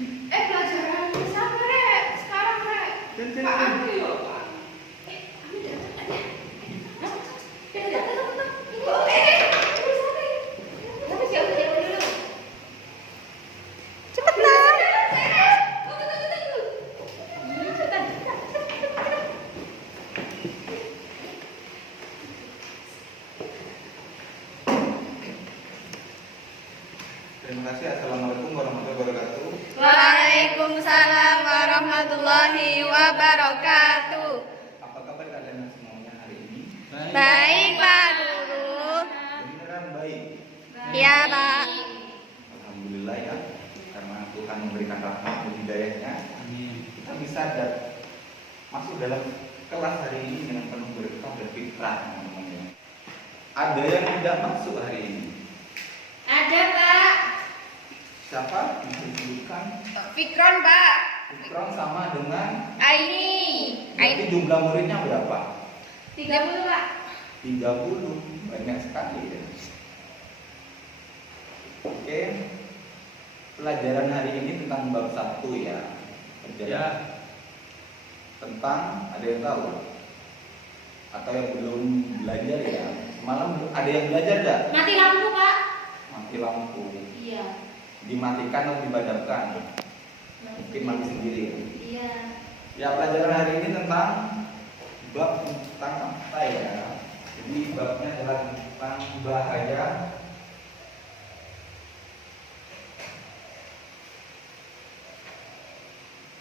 Pelajaran siapa, Rek? Sekarang, Rek. Pak Anu yuk, Pak. Anu datang ada. Terima kasih. Assalamualaikum warahmatullahi wabarakatuh. Waalaikumsalam warahmatullahi wabarakatuh. Apa kabar kalian semuanya hari ini? Baik, Pak Guru. Beneran baik. Iya, Pak. Alhamdulillah ya, karena Tuhan memberikan rahmat dan hidayahnya, kita bisa masuk dalam kelas hari ini dengan penuh berkah dan fitrah, teman-teman. Ada yang tidak masuk hari ini. Ada, Pak. Siapa? Bisa disebutkan? Fikron, Pak. Fikron sama dengan. Aini. Berarti jumlah muridnya berapa? 30, Pak. 30, banyak sekali ya. Oke, pelajaran hari ini tentang bab 1 ya. Pelajaran tentang, ada yang tahu? Atau yang belum belajar ya? Semalam ada yang belajar gak? Mati lampu, Pak. Mati lampu. Iya. Dimatikan atau dipadamkan? Mungkin mati sendiri ya. Iya. Ya, pelajaran hari ini tentang bab tentang apa ya? Jadi babnya adalah tentang bahaya.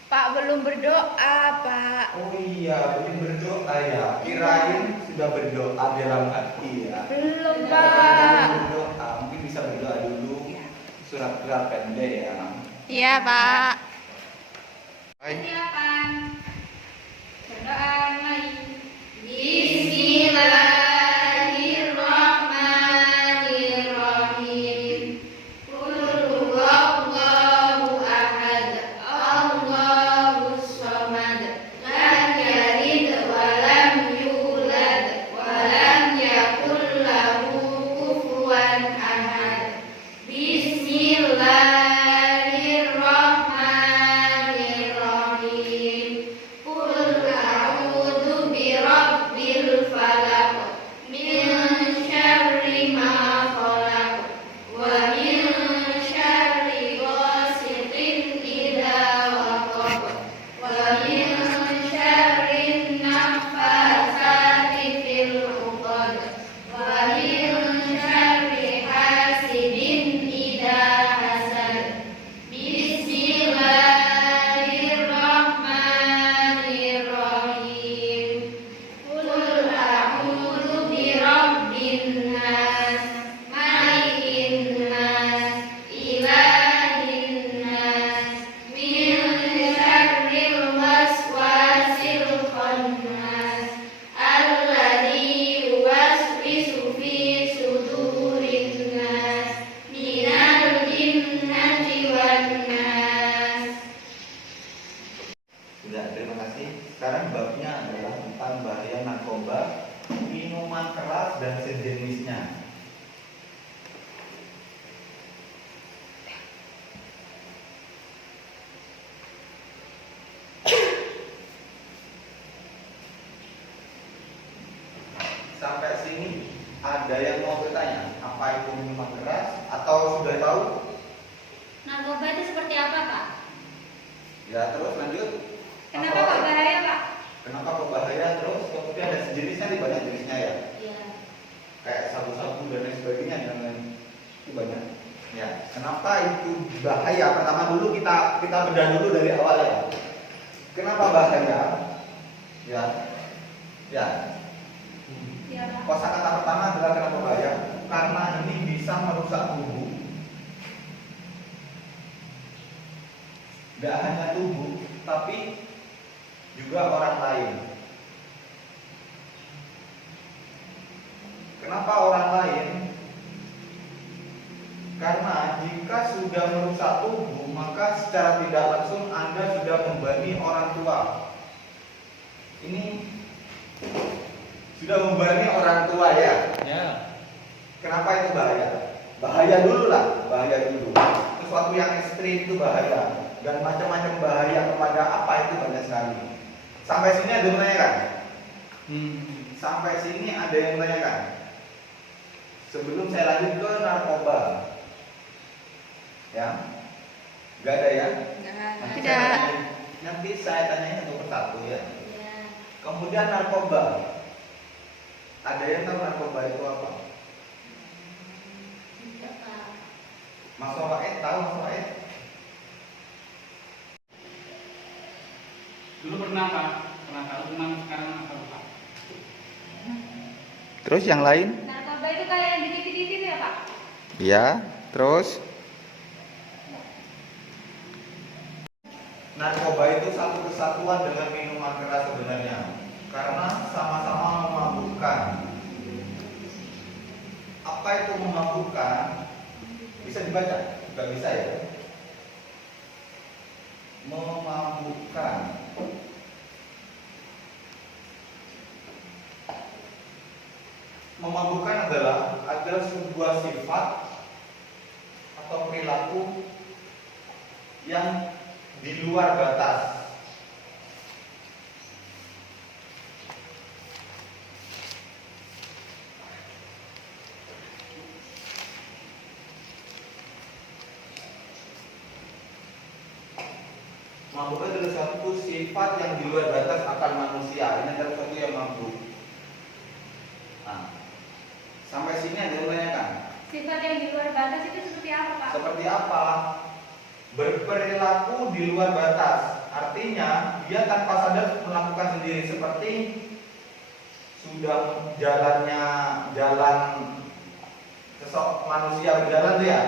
Pak belum berdoa, Pak. Oh iya, belum berdoa ya. Kirain sudah berdoa dalam hati ya. Belum, Belum Pak. berdoa, mungkin bisa berdoa dulu. Surat-surat pendek ya. Iya, Pak. Hai. Silakan. Berdoa mulai. Bismillahirrahmanirrahim. Qul huwallahu ahad. Allahus samad. Lam yalid wa lam yulad wa lam yakul lahu kufuwan ahad. Bismillahirrahmanirrahim. Qul a'udzu birabbil falaq min syarri ma khalaq wa min syarri ghasiqin idza waqab wa min syarri naffasati fil 'uqad wa min syarri hasidin idza hasad. Bismillahirrahmanirrahim. Qul a'udzu birabbin nas, malikin nas, ilahin nas, min syarril waswasil khannas, alladzi yuwaswisu fi sudurin nas, minal jinnati wan nas. Sudah, terima kasih. Sekarang babnya adalah tentang bahaya narkoba, minuman keras dan sejenisnya. Sampai sini ada yang mau bertanya, apa itu minuman keras atau sudah tahu? Narkoba itu seperti apa, Pak? Ya, terus lanjut. Kenapa Apa- kok bahaya, Pak? Kenapa kok bahaya? Terus kemudian ada sejenisnya, nih banyak jenisnya ya. Iya. Kayak sabu-sabu dan lain sebagainya, dan lain itu banyak. Ya, kenapa itu bahaya? Pertama dulu kita bedah dulu dari awal ya. Kenapa bahaya? Ya, ya. Iya, Pak. Kosakata pertama adalah kenapa bahaya? Karena ini bisa merusak tubuh. Tidak hanya tubuh, tapi juga orang lain. Kenapa orang lain? Karena jika sudah merusak tubuh, maka secara tidak langsung Anda sudah membebani orang tua. Ini sudah membebani orang tua ya. Ya. Kenapa itu bahaya? Bahaya dulu lah, bahaya dulu. Terus sesuatu yang ekstrim itu bahaya, dan macam-macam bahaya kepada apa itu banyak sekali. Sampai sini ada yang menanyakan? Sampai sini ada yang menanyakan? Sebelum saya lanjut ke narkoba, ya, nggak ada ya? Tidak. Nanti saya tanyain satu persatu ya. Kemudian narkoba, ada yang tahu narkoba itu apa? Mas Waed tahu Mas Waed? Dulu pernah Pak, pernah tahu, cuman sekarang nggak tahu Pak. Terus yang lain? Narkoba itu kayak yang di TV ya Pak? Ya, terus? Narkoba itu satu kesatuan dengan minuman keras sebenarnya, karena sama-sama memabukkan. Apa itu memabukkan? Bisa dibaca? Nggak bisa ya? Memabukkan. Memabukkan adalah sebuah sifat atau perilaku yang di luar batas. Mabuk adalah satu sifat yang di luar batas akal manusia. Ini adalah satu yang mabuk. Nah, sampai sini ada yang menanyakan? Sifat yang di luar batas itu seperti apa Pak? Seperti apa? Berperilaku di luar batas. Artinya dia tanpa sadar melakukan sendiri, seperti sudah jalan manusia berjalan tuh ya.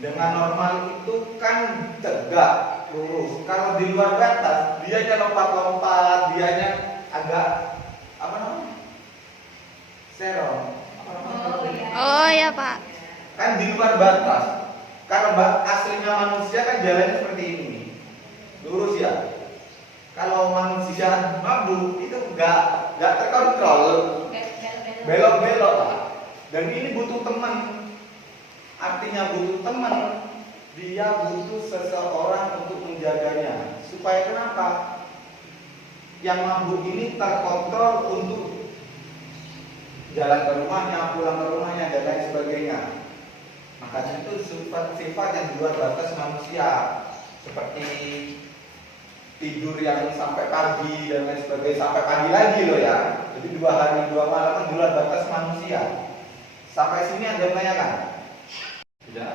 Dengan normal itu kan tegak, lurus. Kalau di luar batas, dianya lompat-lompat, dianya agak apa namanya? Serong. Apa namanya? Oh ya Pak. Kan di luar batas. Karena aslinya manusia kan jalannya seperti ini, lurus ya. Kalau manusia mabuk itu nggak terkontrol, belok-belok lah. Dan ini butuh teman. Artinya butuh teman. Dia butuh seseorang untuk menjaganya. Supaya kenapa? Yang mabuk ini terkontrol untuk jalan ke rumahnya, pulang ke rumahnya, dan lain sebagainya. Makanya itu sifat-sifat yang di luar batas manusia, seperti tidur yang sampai pagi dan lain sebagainya, sampai pagi lagi loh ya. Jadi 2 hari 2 malam kan di luar batas manusia. Sampai sini ada yang menanyakan? Tidak.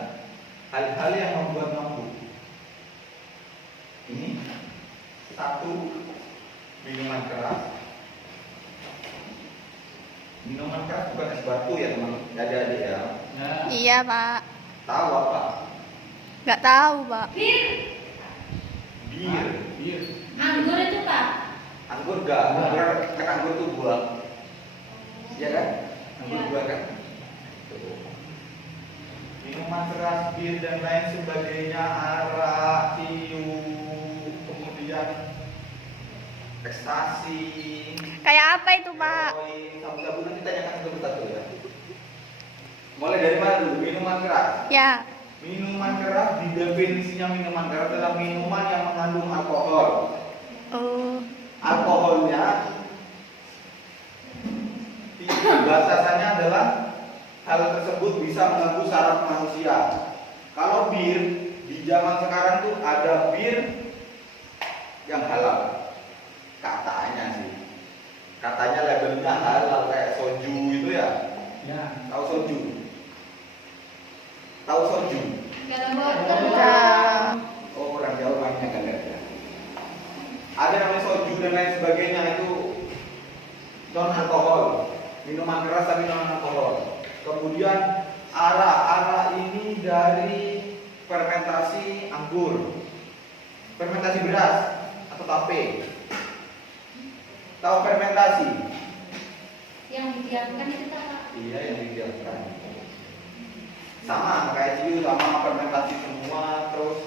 Hal-hal yang membuat mabuk. Ini 1, minuman keras. Minuman keras bukan es batu ya teman, adik-adik ya. Iya Pak. Tahu apa? Nggak tahu Pak. Bir. Anggur itu Pak? Anggur enggak, kan anggur itu buah. Iya kan? Anggur buah kan? Minuman keras, bir dan lain sebagainya, arak, ciu, kemudian ekstasi. Kayak apa itu Pak? Heroin, sabu-sabu, nanti tanyakan satu-satu ya. Mulai dari mana dulu? Minuman keras. Ya. Minuman keras, di definisinya minuman keras adalah minuman yang mengandung alkohol. Oh. Alkoholnya batasannya adalah hal tersebut bisa mengganggu saraf manusia. Kalau bir di zaman sekarang tuh ada bir yang halal, katanya sih. Katanya labelnya halal kayak soju itu ya. Ya. Tahu soju? Tahu soju? Oh, orang Jawa banyak kan ya. Ada namanya soju dan lain sebagainya, itu non alkohol, minuman keras tapi non alkohol. Kemudian arak ini dari fermentasi anggur, fermentasi beras atau tape. Tahu fermentasi? Yang didiamkan itu Pak? Iya, yang didiamkan. Sama kayak ciu, sama fermentasi semua. Terus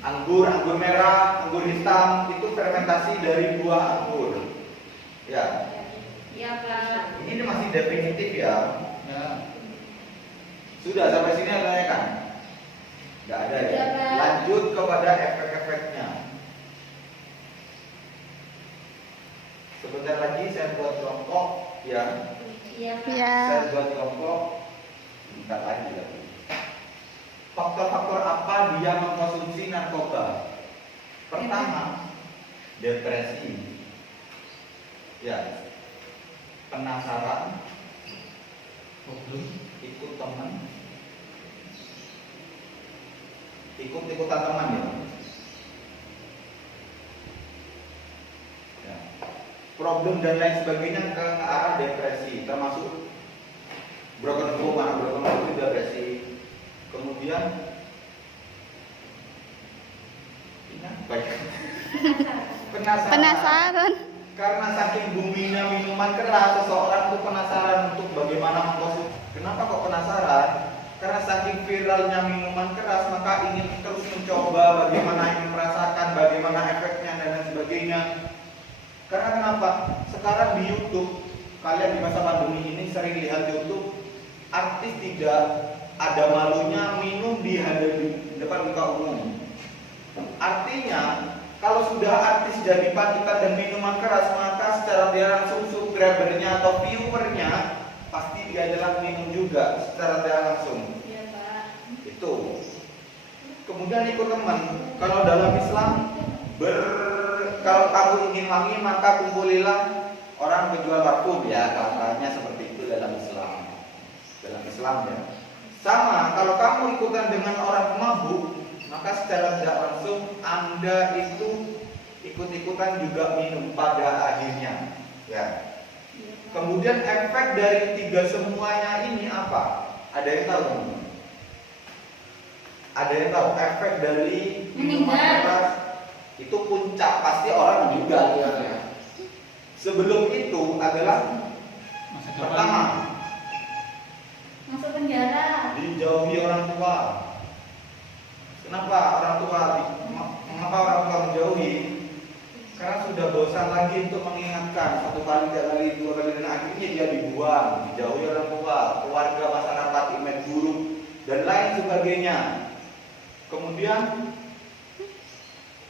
anggur merah, anggur hitam itu fermentasi dari buah anggur. Ya. Ya Pak. Ini masih definitif ya. Ya. Sudah sampai sini ada kan? Nggak ada ya. Iya, Pak. Lanjut kepada efek-efeknya. Sebentar lagi saya buat kelompok ya. Iya, Pak. Iya. Saya buat kelompok. Bentar lagi ya. Faktor-faktor apa dia mengkonsumsi narkoba? Pertama, depresi. Ya. Penasaran, ikut teman, ikut-ikutan teman ya. Ya. Problem dan lain sebagainya ke arah depresi, termasuk broken home itu depresi. Kemudian ini apa ya? Penasaran. Karena saking boomingnya minuman keras, seseorang tuh penasaran untuk bagaimana mengkonsumsi. Kenapa kok penasaran? Karena saking viralnya minuman keras, maka ingin terus mencoba bagaimana ingin merasakan, bagaimana efeknya dan lain sebagainya. Karena kenapa? Sekarang di YouTube, kalian di masa pandemi ini sering lihat YouTube, artis tidak ada malunya minum di depan muka umum. Artinya, kalau sudah artis jadi panutan dan minuman keras, maka secara tidak langsung subscribernya atau viewernya pasti dia adalah minum juga secara tidak langsung. Iya, Pak. Itu. Kemudian ikut teman. Kalau dalam Islam kalau kamu ingin wangi maka kumpulilah orang penjual parfum ya, katanya seperti itu dalam Islam. Dalam Islam ya. Sama kalau kamu ikutan dengan orang pemabuk, maka secara tidak langsung Anda itu ikut-ikutan juga minum pada akhirnya. Ya. Kemudian efek dari tiga semuanya ini apa? Ada yang tahu? Ada yang tahu efek dari minuman keras? Itu puncak, pasti orang meninggal ya. Sebelum itu adalah Masa pertama, Masuk penjara. dijauhi orang tua. Kenapa orang tua? Mengapa orang tua menjauhi? Karena sudah bosan lagi untuk mengingatkan satu kali, tiga kali, dua kali, dan akhirnya dia dibuang, dijauhi orang tua, keluarga, masyarakat, image buruk, dan lain sebagainya. Kemudian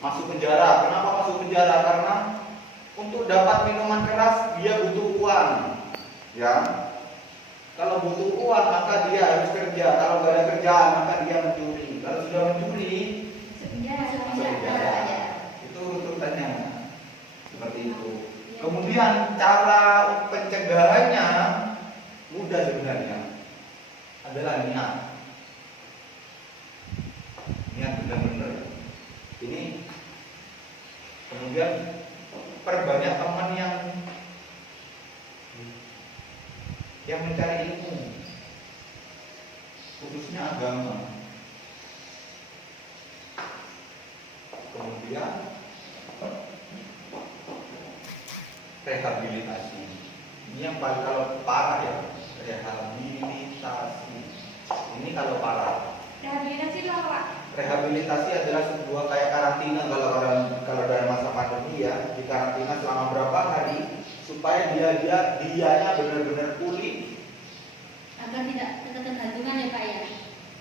masuk penjara. Kenapa masuk penjara? Karena untuk dapat minuman keras dia butuh uang, ya. Kalau butuh uang maka dia harus kerja. Kalau nggak ada kerjaan maka dia mencuri. Kalau sudah mencuri, Masuk masuk penjara. penjara. Itu urutannya seperti itu. Kemudian cara pencegahannya mudah sebenarnya, adalah niat. Niat benar-benar. Ini kemudian perbanyak teman yang mencari ilmu, khususnya agama. Kemudian rehabilitasi. Ini yang paling kalau parah ya, rehabilitasi. Ini kalau parah. Rehabilitasi itu apa, Pak? Rehabilitasi adalah sebuah kayak karantina kalau dalam masa pandemi ya, di karantina selama berapa hari supaya dianya benar-benar pulih. Agar tidak ketergantungan ya, Pak ya.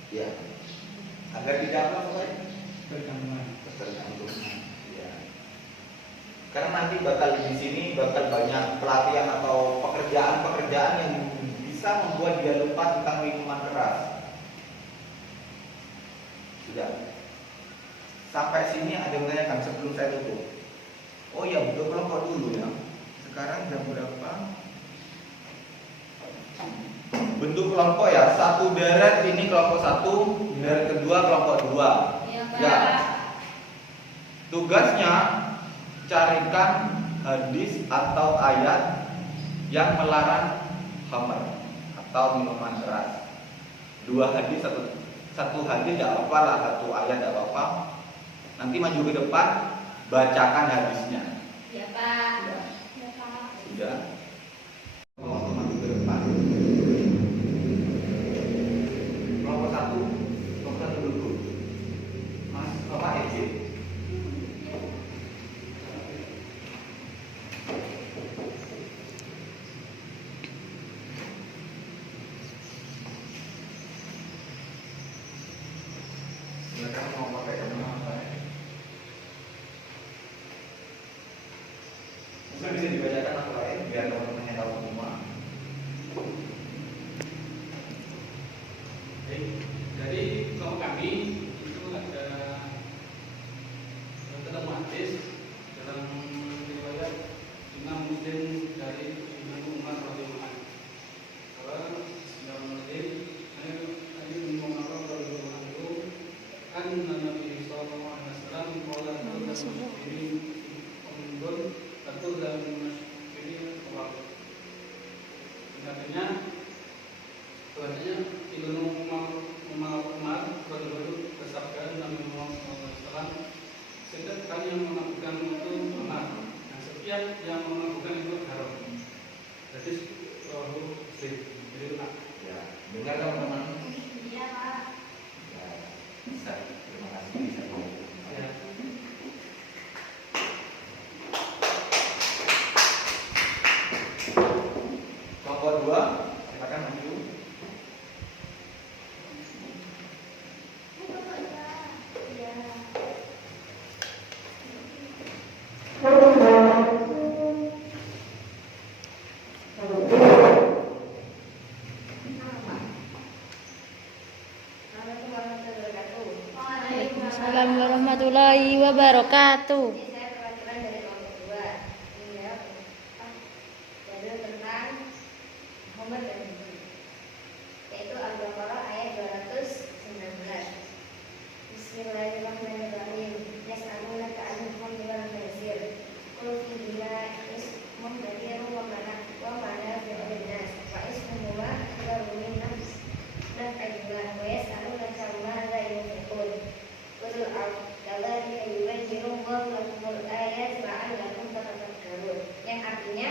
Ya. Agar tidak apa Pak? Tergantungan. Ketergantungan. Ya. Karena nanti bakal di sini bakal banyak pelatihan atau pekerjaan-pekerjaan yang bisa membuat dia lupa tentang minuman keras. Sudah. Sampai sini ada yang menanyakan sebelum saya tutup. Oh iya, betul kelompok dulu ya. Sekarang jam berapa? Bentuk kelompok ya, satu deret ini kelompok satu, deret kedua kelompok dua. Iya, Pak. Ya. Tugasnya carikan hadis atau ayat yang melarang khamr atau minuman keras. Dua hadis satu hadis tidak apa-apa lah, satu ayat tidak apa-apa. Nanti maju ke depan, bacakan hadisnya. Iya, Pak. Ya. Iya, Pak. Sudah. Kelompok maju ke depan. Kelompok satu dulu. Mas, Bapak izin. Bisa bisa dibacakan aku lain biar teman-temannya tahu semua. Baik, dari kaum kami itu ada ketemu hadis dalam riwayat Imam Muslim dari Imam Umar radhiyallahu anhu. Bahwa Imam Muslim ini Umar radhiyallahu anhu kan Nabi sallallahu alaihi wasallam qala ini umur satu dan ini awal. Artinya bahwasanya Ibnu Umar radhiyallahu bersabda Nabi Muhammad SAW, setiap kali yang melakukan itu benar, dan setiap yang melakukan itu haram. Jadi Muslim. Jadi benar. Ya, dengar teman-teman. Iya, Pak. Ya, bisa. Terima kasih. Bisa. Ya. Kelompok 2, silakan maju. Iya. Waalaikumsalam warahmatullahi wabarakatuh. Ini saya perwakilan dari kelompok 2. Ini ya, dalil tentang Muhammad dan Nabi, yaitu Al-Baqarah ayat 219. Bismillahirrahmanirrahim. Yas'alunaka 'anil khamri wal maisir. Qul fihima ismun katsirun wa manafi'u lin-nas wa ismuhuma akbaru min naf'ihima wa yas'alunaka madza yunfiqun. Qul a'udzu yubayyinullahu lakumul ayati la'allakum tatafakkarun. Yang artinya,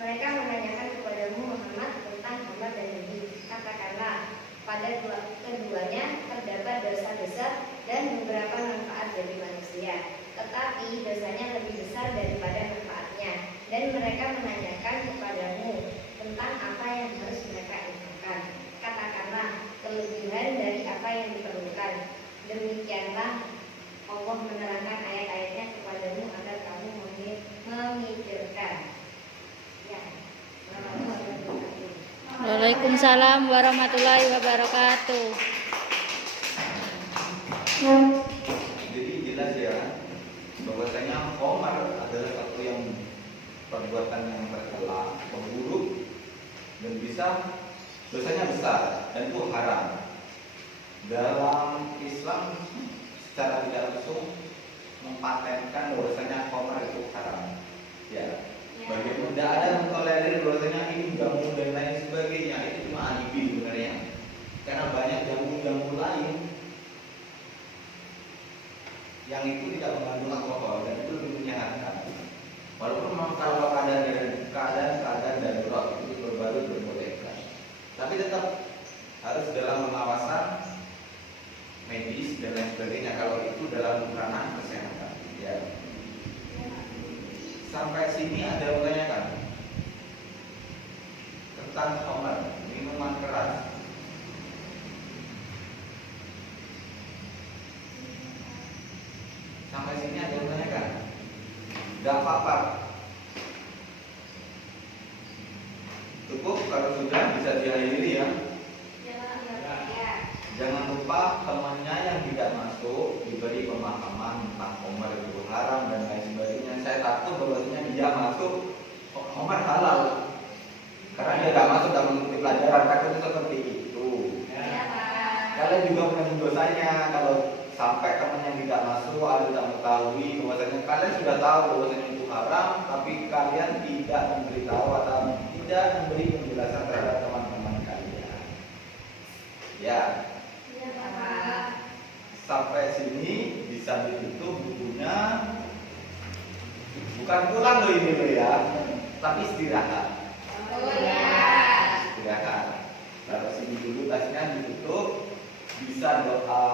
mereka menanyakan kepadamu Muhammad tentang Muhammad dan Nabi. Katakanlah, pada keduanya terdapat dosa besar dan beberapa manfaat bagi manusia, tetapi dosanya lebih besar daripada manfaatnya. Dan mereka menanyakan kepadamu tentang apa yang harus mereka infakkan. Katakanlah, kelebihan dari apa yang diperlukan. Demikianlah Allah menerangkan ayat-ayatnya kepadamu agar kamu memikirkan. Ya. Waalaikumsalam warahmatullahi wabarakatuh. Jadi jelas ya, bahwasanya Omar adalah satu yang perbuatan yang tercela, pemburuk, dan bisa dosanya besar dan itu haram. Dalam Islam secara tidak langsung mempatenkan bahwasanya Omar itu haram. Ya, bagaimana tidak ada mentolerir bahwasanya ini jamu dan lain sebagainya, itu cuma alibi sebenarnya. Karena banyak jamu-jamu lain yang itu tidak mengandung alkohol dan itu lebih menyehatkan. Walaupun memang kalau keadaan darurat itu baru dibolehkan, tapi tetap harus dalam pengawasan medis dan lain sebagainya. Kalau itu dalam ranah kesehatan, ya. Sampai sini ada yang menanyakan tentang khamar, minuman keras. Sampai sini ada yang menanyakan. Gak apa-apa. Cukup kalau sudah bisa diakhiri ya. Jangan lupa temannya yang tidak masuk diberi pemahaman tentang khamar itu haram dan lain sebagainya. Saya takut bahwasanya dia masuk khamar halal. Karena dia tidak masuk dalam mengikuti pelajaran, takut seperti itu. Kalian juga punya dosanya kalau sampai teman yang tidak masuk ada tidak mengetahui bahwasanya kalian sudah tahu bahwasanya itu haram, tapi kalian tidak memberitahu atau tidak memberi penjelasan terhadap teman-teman kalian. Ya. Sampai sini bisa ditutup bukunya. Bukan pulang loh ini loh ya, tapi istirahat. Oh ya. Istirahat. Taruh sini dulu tasnya, ditutup. Bisa doa